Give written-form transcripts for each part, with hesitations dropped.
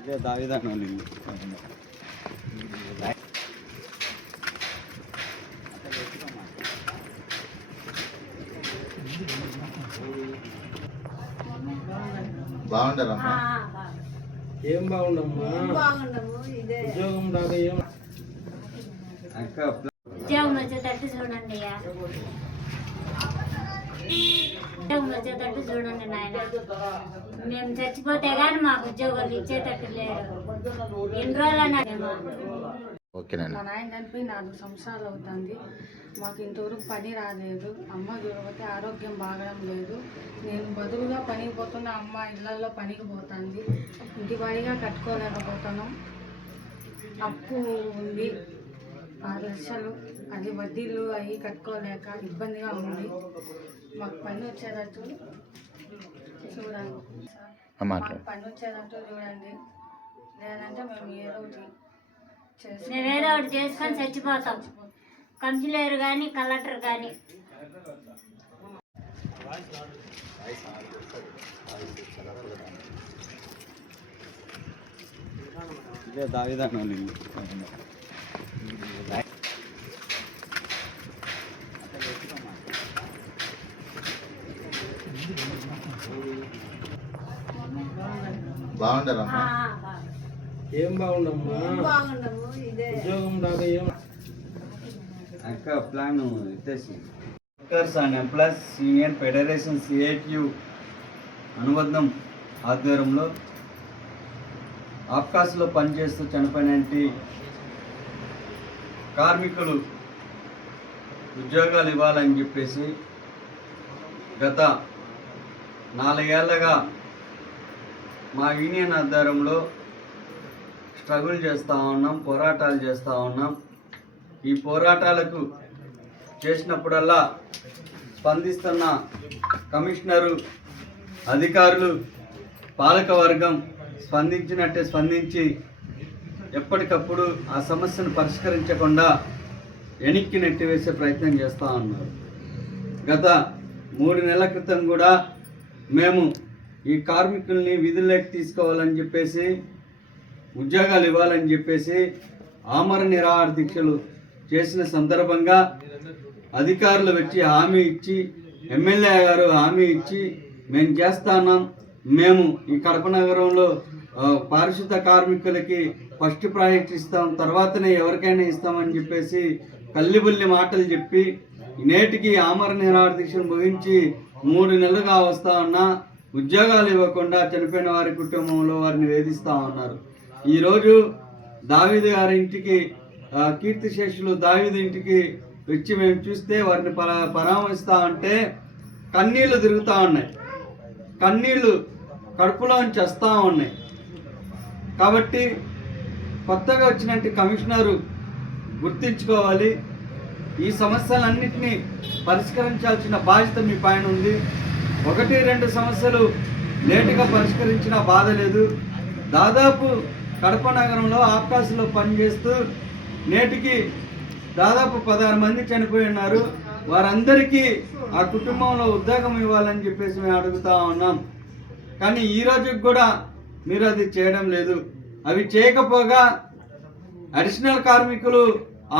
ఇదే దావిదానం బాగుంటారమ్మా. ఏం బాగుండమ్మా, ఉద్యోగం రాక ఏం ఉద్యోగం వచ్చేటట్టు చూడండి, ఉద్యోగం వచ్చేటట్టు చూడండి నాయన. మేము చచ్చిపోతే గాని మాకు ఉద్యోగాలు ఇచ్చేటట్టు లేరు. ఎన్ని రోజులు మా నాయన చనిపోయి 4 సంవత్సరాలు అవుతుంది. మాకు ఇంతవరకు పని రాలేదు. అమ్మ చూడకపోతే ఆరోగ్యం బాగడం లేదు. నేను బదులుగా పనికి పోతున్న అమ్మ ఇళ్లలో పనికి పోతుంది. ఇంటి వాడిగా కట్టుకోలేకపోతున్నాం. అప్పు ఉంది 6 లక్షలు, అది వడ్డీలు అవి కట్టుకోలేక ఇబ్బందిగా ఉంది. మాకు పని వచ్చేటట్టు చూడండి, పని వచ్చేటట్టు చూడండి. లేదంటే మేము ఏదో ఒకటి చేసుకొని చచ్చిపోతాం. కౌన్సిలర్ కానీ కలెక్టర్ కానీ. ఇదే దావిదానం బాగుంటారమ్మా. ఏం బాగుండమ్మా, ఉద్యోగం రాక ఏం ప్లాన్ వచ్చేసి workers and employees union federation CITU అనుబంధం ఆధ్వర్యంలో ఆప్కాస్లో పనిచేస్తూ చనిపోయినటువంటి కార్మికులు ఉద్యోగాలు ఇవ్వాలని చెప్పేసి గత 4 ఏళ్ళగా మా యూనియన్ ఆధ్వర్యంలో స్ట్రగుల్ చేస్తూ ఉన్నాం, పోరాటాలు చేస్తూ ఉన్నాం. ఈ పోరాటాలకు చేసినప్పుడల్లా స్పందిస్తున్న కమిషనరు, అధికారులు, పాలకవర్గం స్పందించినట్టే స్పందించి ఎప్పటికప్పుడు ఆ సమస్యను పరిష్కరించకుండా వెనక్కి నెట్టివేసే ప్రయత్నం చేస్తూ ఉన్నారు. గత 3 నెలల క్రితం కూడా మేము ఈ కార్మికుల్ని విధుల్లోకి తీసుకోవాలని చెప్పేసి, ఉద్యోగాలు ఇవ్వాలని చెప్పేసి ఆమరణ నిరాహార దీక్షలు చేసిన సందర్భంగా అధికారులు వచ్చి హామీ ఇచ్చి, ఎమ్మెల్యే గారు హామీ ఇచ్చి మేము చేస్తున్నాం, మేము ఈ కడప నగరంలో పారిశుద్ధ కార్మికులకి ఫస్ట్ ప్రాజెక్ట్ ఇస్తాం, తర్వాతనే ఎవరికైనా ఇస్తామని చెప్పేసి కల్లిబుల్లి మాటలు చెప్పి నేటికి ఆమరణ నిరాహార దీక్షలు ముగించి 3 నెలలుగా వస్తా ఉన్నా ఉద్యోగాలు ఇవ్వకుండా చనిపోయిన వారి కుటుంబంలో వారిని వేధిస్తూ ఉన్నారు. ఈరోజు దావీదు గారి ఇంటికి, కీర్తిశేషులు దావీదు ఇంటికి వచ్చి మేము చూస్తే వారిని పరామర్శిస్తూ ఉంటే కన్నీళ్లు తిరుగుతూ ఉన్నాయి, కన్నీళ్లు కడుపులోంచి వస్తూ ఉన్నాయి. కాబట్టి కొత్తగా వచ్చినట్టు కమిషనరు గుర్తించుకోవాలి, ఈ సమస్యలన్నింటినీ పరిష్కరించాల్సిన బాధ్యత మీ పైన ఉంది. 1-2 సమస్యలు లేటుగా పరిష్కరించిన బాధ లేదు. దాదాపు కడప నగరంలో ఆప్కాస్లో పనిచేస్తూ నేటికి దాదాపు 16 మంది చనిపోయి ఉన్నారు. వారందరికీ ఆ కుటుంబంలో ఉద్యోగం ఇవ్వాలని చెప్పేసి మేము అడుగుతూ ఉన్నాం. కానీ ఈ రోజుకి కూడా మీరు అది చేయడం లేదు. అవి చేయకపోగా అడిషనల్ కార్మికులు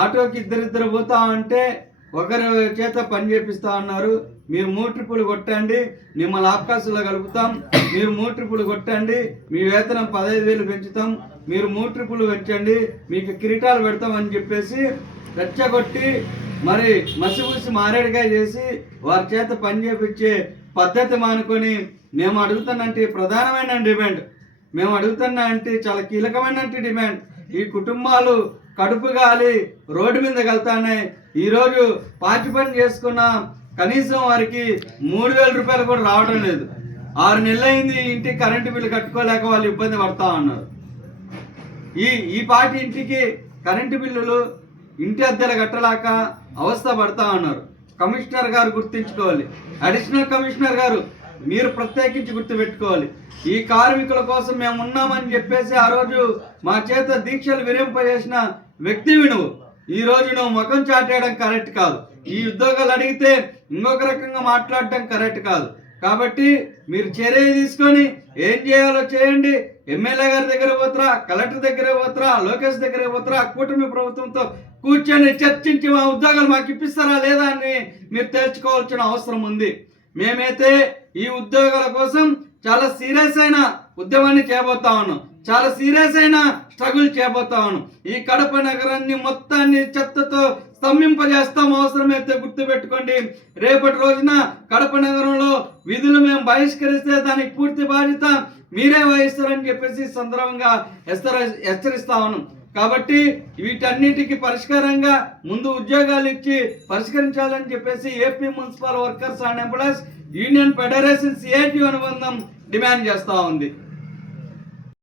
ఆటోకి ఇద్దరిద్దరు పోతా ఉంటే ఒకరి చేత పని చేపిస్తూ ఉన్నారు. మీరు 3 ట్రిప్పులు కొట్టండి, మిమ్మల్ని ఆప్కాసులో కలుపుతాం, మీరు 3 ట్రిప్పులు కొట్టండి, మీ వేతనం 15,000 పెంచుతాం, మీరు 3 ట్రిప్పులు పెంచండి, మీకు కిరీటాలు పెడతామని చెప్పేసి రెచ్చగొట్టి మరి మసిపూసి మారేడుగా చేసి వారి చేత పని చేపించే పద్ధతి మానుకొని మేము అడుగుతున్నట్టు ప్రధానమైన డిమాండ్, మేము అడుగుతున్నా అంటే చాలా కీలకమైన డిమాండ్, ఈ కుటుంబాలు కడుపు గాలి రోడ్డు మీద వెళ్తానే ఈరోజు పార్టీ పని చేసుకున్న కనీసం వారికి 3,000 రూపాయలు కూడా రావడం లేదు. 6 నెలలైంది ఇంటికి కరెంటు బిల్లు కట్టుకోలేక వాళ్ళు ఇబ్బంది పడతా ఉన్నారు. ఈ పార్టీ ఇంటికి కరెంటు బిల్లులు, ఇంటి అద్దెలు కట్టలేక అవస్థ పడతా ఉన్నారు. కమిషనర్ గారు గుర్తించుకోవాలి, అడిషనల్ కమిషనర్ గారు మీరు ప్రత్యేకించి గుర్తుపెట్టుకోవాలి. ఈ కార్మికుల కోసం మేము ఉన్నామని చెప్పేసి ఆ రోజు మా చేత దీక్షలు విరింపజేసిన వ్యక్తివి నువ్వు. ఈ రోజు నువ్వు ముఖం చాటేయడం కరెక్ట్ కాదు. ఈ ఉద్యోగాలు అడిగితే ఇంకొక రకంగా మాట్లాడటం కరెక్ట్ కాదు. కాబట్టి మీరు చర్య తీసుకొని ఏం చేయాలో చేయండి. ఎమ్మెల్యే గారి దగ్గర పోతారా, కలెక్టర్ దగ్గర పోతారా, లోకేష్ దగ్గర పోతారా, కూటమి ప్రభుత్వంతో కూర్చొని చర్చించి మా ఉద్యోగాలు మాకు ఇప్పిస్తారా లేదా అని మీరు తెలుసుకోవాల్సిన అవసరం ఉంది. మేమైతే ఈ ఉద్యోగాల కోసం చాలా సీరియస్ అయిన ఉద్యమాన్ని చేయబోతా ఉన్నాం, చాలా సీరియస్ అయిన స్ట్రగుల్ చేయబోతా ఉన్నాం. ఈ కడప నగరాన్ని మొత్తాన్ని చెత్తతో స్తంభింపజేస్తాం. అవసరమైతే గుర్తుపెట్టుకోండి, రేపటి రోజున కడప నగరంలో విధులు మేము బహిష్కరిస్తే దానికి పూర్తి బాధ్యత మీరే వహిస్తారని చెప్పేసి సందర్భంగా హెచ్చరిస్తా ఉన్నాం. కాబట్టి వీటన్నిటికీ పరిష్కారంగా ముందు ఉద్యోగాలు ఇచ్చి పరిష్కరించాలని చెప్పేసి AP municipal workers and employees union federation CIT అనుబంధం డిమాండ్ చేస్తూ ఉంది.